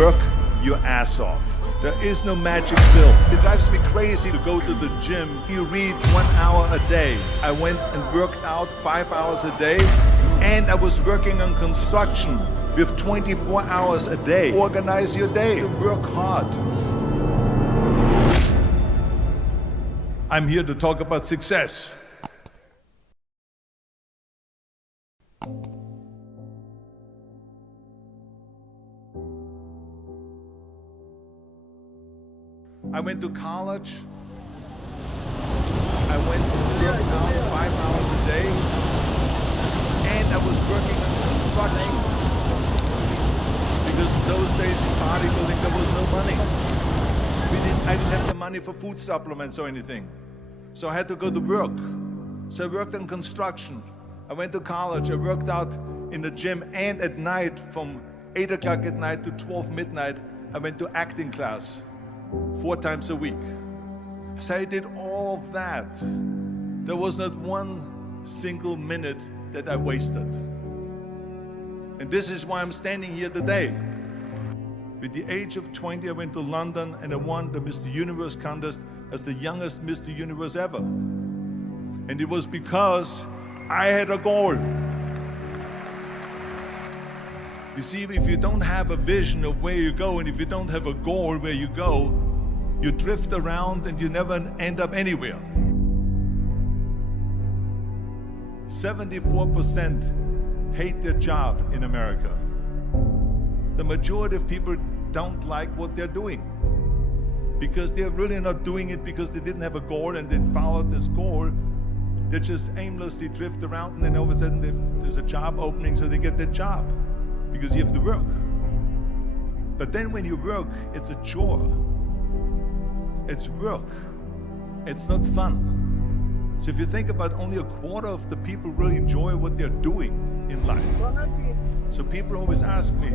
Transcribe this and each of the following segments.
Work your ass off. There is no magic pill. It drives me crazy to go to the gym. You read 1 hour a day. I went and worked out 5 hours a day, and I was working on construction with 24 hours a day. Organize your day. Work hard. I'm here to talk about success. I went to college. I went and worked out 5 hours a day, and I was working on construction. Because in those days in bodybuilding there was no money. I didn't have the money for food supplements or anything. So I had to go to work. So I worked on construction. I went to college. I worked out in the gym, and at night from 8 o'clock at night to 12 midnight, I went to acting class 4 times a week. So I did all of that. There was not one single minute that I wasted. And this is why I'm standing here today. With the age of 20, I went to London and I won the Mr. Universe contest as the youngest Mr. Universe ever. And it was because I had a goal. You see, if you don't have a vision of where you go, and if you don't have a goal where you go, you drift around and you never end up anywhere. 74% hate their job in America. The majority of people don't like what they're doing because they're really not doing it because they didn't have a goal and they followed this goal. They just aimlessly drift around, and then all of a sudden there's a job opening, so they get that job because you have to work. But then when you work, it's a chore. It's work. It's not fun. So if you think about, only a quarter of the people really enjoy what they're doing in life. So people always ask me,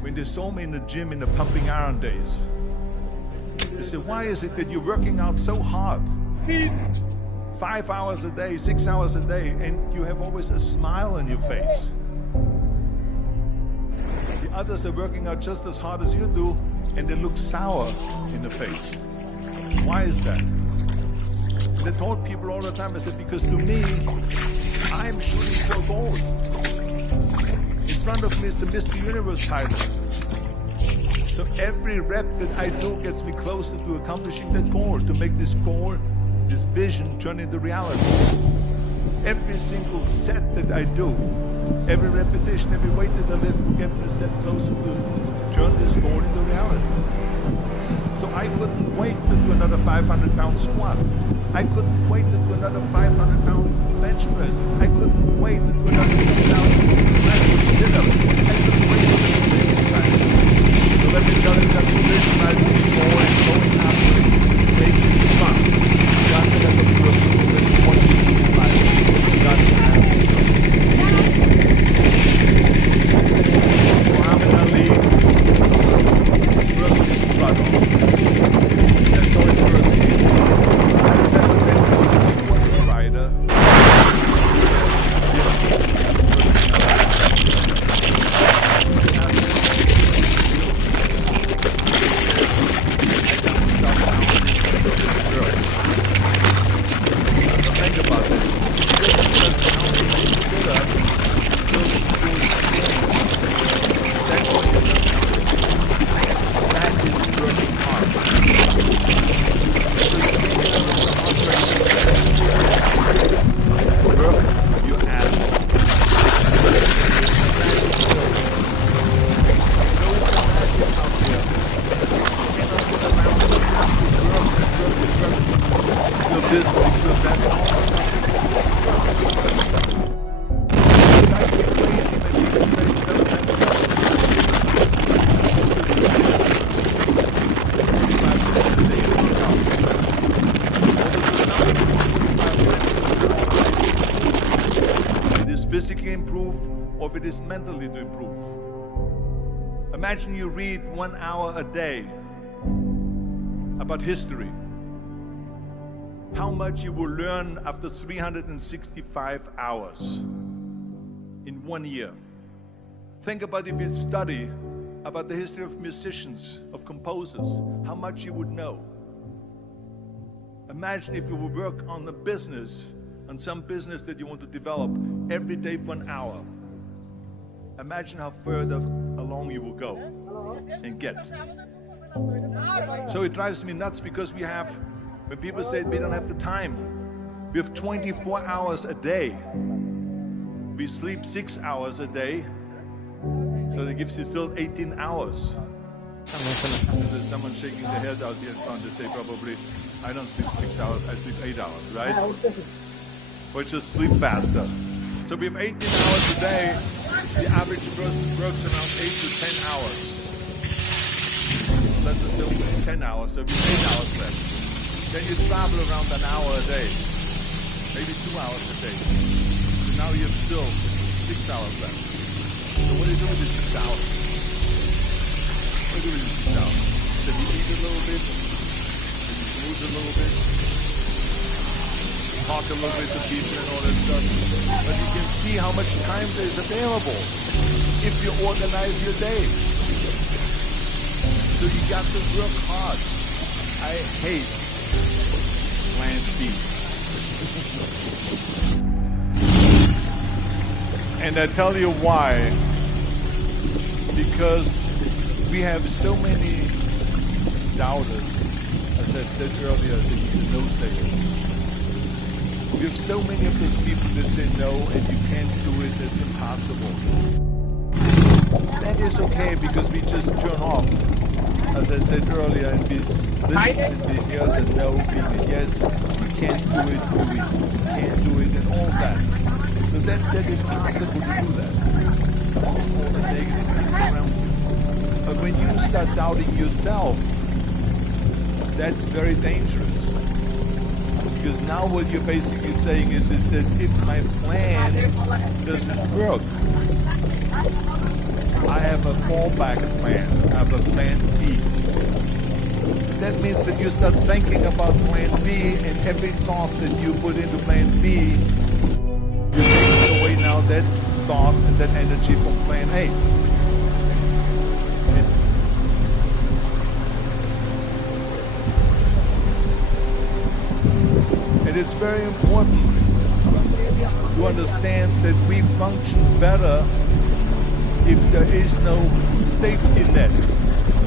when they saw me in the gym in the pumping iron days, they say, why is it that you're working out so hard? 5 hours a day, 6 hours a day, and you have always a smile on your face. The others are working out just as hard as you do, and they look sour in the face. Why is that? And I told people all the time, I said, because to me, I'm shooting for a goal. In front of me is the Mr. Universe title. So every rep that I do gets me closer to accomplishing that goal, to make this goal, this vision, turn into reality. Every single set that I do, every repetition, every weight that I lift will get me a step closer to turn this goal into reality. So I couldn't wait to do another 500-pound squat. I couldn't wait to do another 500-pound bench press. I couldn't wait to do another 2,000 sit-ups. I couldn't wait to do this exercise. So let me tell you something, visualizing before and going after it makes it fun. You got to have a purpose that you want to do in life. You got to have a purpose. Muhammad Ali broke his struggle. I saw it firsthand. I remember when he was a sports writer. Think about it. That's what is that is working hard. Work your ass off. This makes you that. It is physically improve, or if it is mentally to improve. Imagine you read 1 hour a day about history. How much you will learn after 365 hours in 1 year. Think about if you study about the history of musicians, of composers, how much you would know. Imagine if you would work on a business, on some business that you want to develop every day for an hour. Imagine how further along you will go and get. So it drives me nuts because when people say we don't have the time, we have 24 hours a day. We sleep 6 hours a day, so that gives you still 18 hours. There's someone shaking their head out here in front. They say probably, I don't sleep 6 hours, I sleep 8 hours, right? Or just sleep faster. So we have 18 hours a day. The average person works around 8 to 10 hours. Let's assume it's 10 hours, so we have 8 hours left. Then you travel around an hour a day, maybe 2 hours a day. So now you have still 6 hours left. So what do you do with these 6 hours? What do you do with these 6 hours? Then you eat a little bit, then you snooze a little bit, talk a little bit to people and all that stuff. But you can see how much time there is available if you organize your day. So you got to work hard. I hate plan B. And I tell you why. Because we have so many doubters, as I said earlier, the no-sayers. We have so many of those people that say no and you can't do it, it's impossible. That is okay because we just turn off. As I said earlier, and we listen and we hear the no being a yes, you can't do it, you can't do it, and all that. So that is possible to do that. Almost all the negative things around you. But when you start doubting yourself, that's very dangerous. Because now what you're basically saying is that if my plan doesn't work, I have a fallback plan, I have a plan B. That means that you start thinking about plan B, and every thought that you put into plan B, you're taking away now that thought and that energy from plan A. And it's very important to understand that we function better if there is no safety net,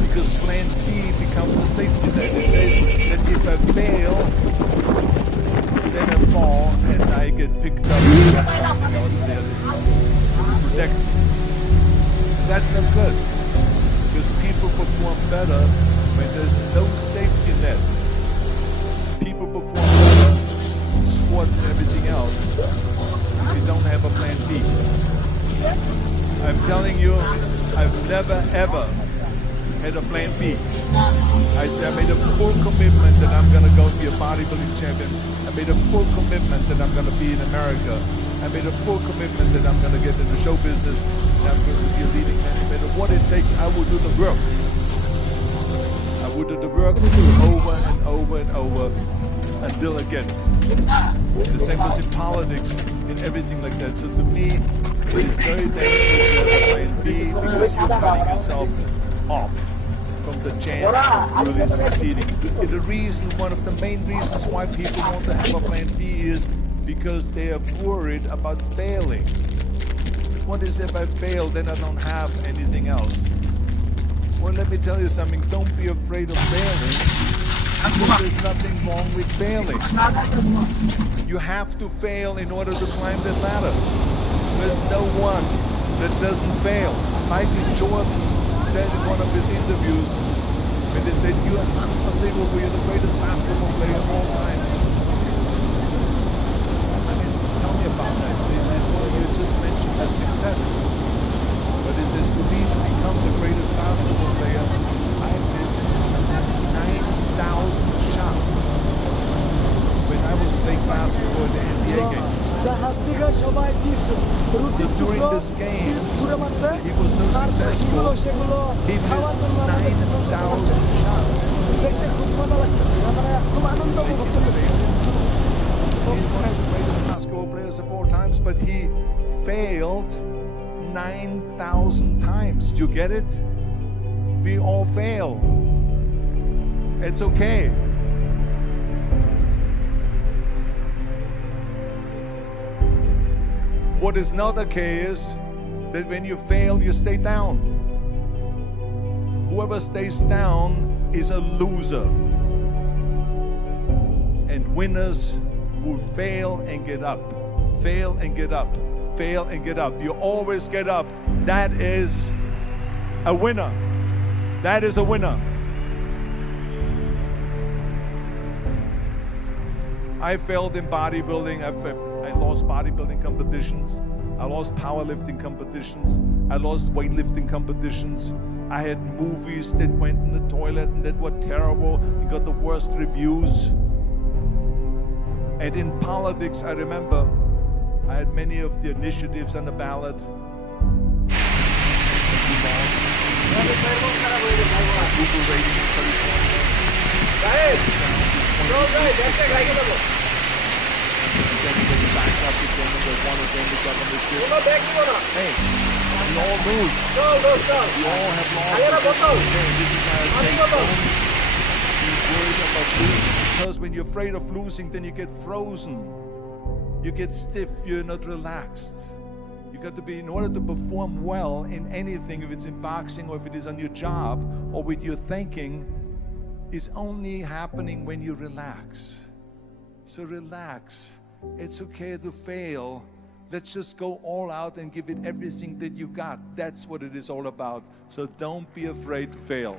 because plan B becomes a safety net. It says that if I fail, then I fall and I get picked up and something else there that is protected. And that's not good, because people perform better when there's no safety net. People perform better in sports and everything else if you don't have a plan B. I'm telling you, I've never ever had a plan B. I said I made a full commitment that I'm going to go be a bodybuilding champion. I made a full commitment that I'm going to be in America. I made a full commitment that I'm going to get into show business and I'm going to be a leading man. No matter what it takes, I will do the work. I will do the work over and over and over until I get it. The same was in politics, in everything like that. So to me, it is very dangerous to have a plan B because you're cutting yourself off from the chance of really succeeding. And the reason, one of the main reasons why people want to have a plan B is because they are worried about failing. What is if I fail, then I don't have anything else? Well, let me tell you something, don't be afraid of failing. There's nothing wrong with failing. You have to fail in order to climb that ladder. There's no one that doesn't fail. Michael Jordan said in one of his interviews, when they said, "You are unbelievable, you're the greatest basketball player of all times." I mean, tell me about that. He says, well, you just mentioned the successes. But he says, for me to become the greatest basketball player, I missed 9,000 shots when I was playing basketball at the NBA games. So during these games, he was so successful, he missed 9,000 shots. Does it make him a failure? He's one of the greatest basketball players of all times, but he failed 9,000 times. Do you get it? We all fail. It's okay. What is not okay is that when you fail, you stay down. Whoever stays down is a loser. And winners will fail and get up. Fail and get up. Fail and get up. You always get up. That is a winner. That is a winner. I failed in bodybuilding. I lost bodybuilding competitions. I lost powerlifting competitions. I lost weightlifting competitions. I had movies that went in the toilet and that were terrible and got the worst reviews. And in politics, I remember I had many of the initiatives on the ballot. Google rating in California. Hey, we all lose. We all have lost. Because when you're afraid of losing, then you get frozen. You get stiff, you're not relaxed. You got to be, in order to perform well in anything, if it's in boxing or if it is on your job or with your thinking, is only happening when you relax. So relax. It's okay to fail. Let's just go all out and give it everything that you got. That's what it is all about. So don't be afraid to fail.